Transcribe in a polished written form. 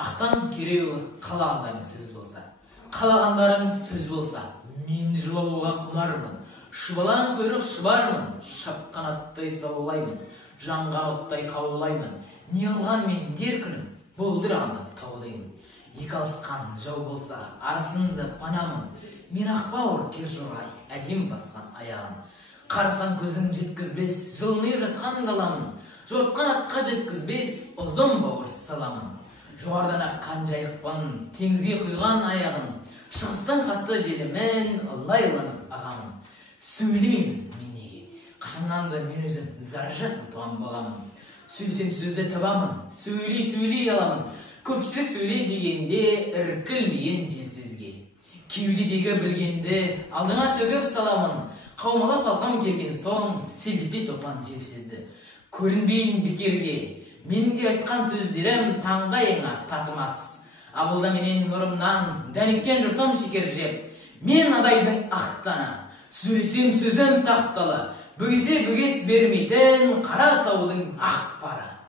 Ақтан кереуі қалағандарым сөз болса, қалағандарым сөз болса, мен жылауға құмармын, шұбалаң құйрық шұбармын, шапқан аттай саулаймын, жанған оттай қаулаймын, не алған мен дер күнім, болдырғанда таудаймын. Екі алысқан жау болса, арасында панамын, мен ақбауыр кержорғай, әдем басқан аяғын. Қарасаң көзің жеткізбес, жылынып жатқан даламын, жортқан атқа жеткізбес, ұзын бауыр саламын. Жоғардан аққан жайықпан, теңізге құйған аяғын, шығыстан қатты желімен лайланып ағамын. Сөйлемеймін мен неге, қашаннан да мен өзім заржақ ұтған боламын. Сөйлесем сөзді табамын, сөйлей аламын. Көпшілік сөйлей дегенде іркілмеген жел сөзге. Кеудедегі білгенді алдыңа төгіп саламын. Қаумалап қалқам келген соң селдепе топан жел сөзді. Көрінбейін бекерге, менің де айтқан сөздерім таңға еңа татымас. Абылда менен нұрымнан дәніккен жұртым шекер жеп, мен адайдың ақтана, сөйлесем сөзім тақталы, бөгесе бөгес бермейтін қара таудың ақ пары.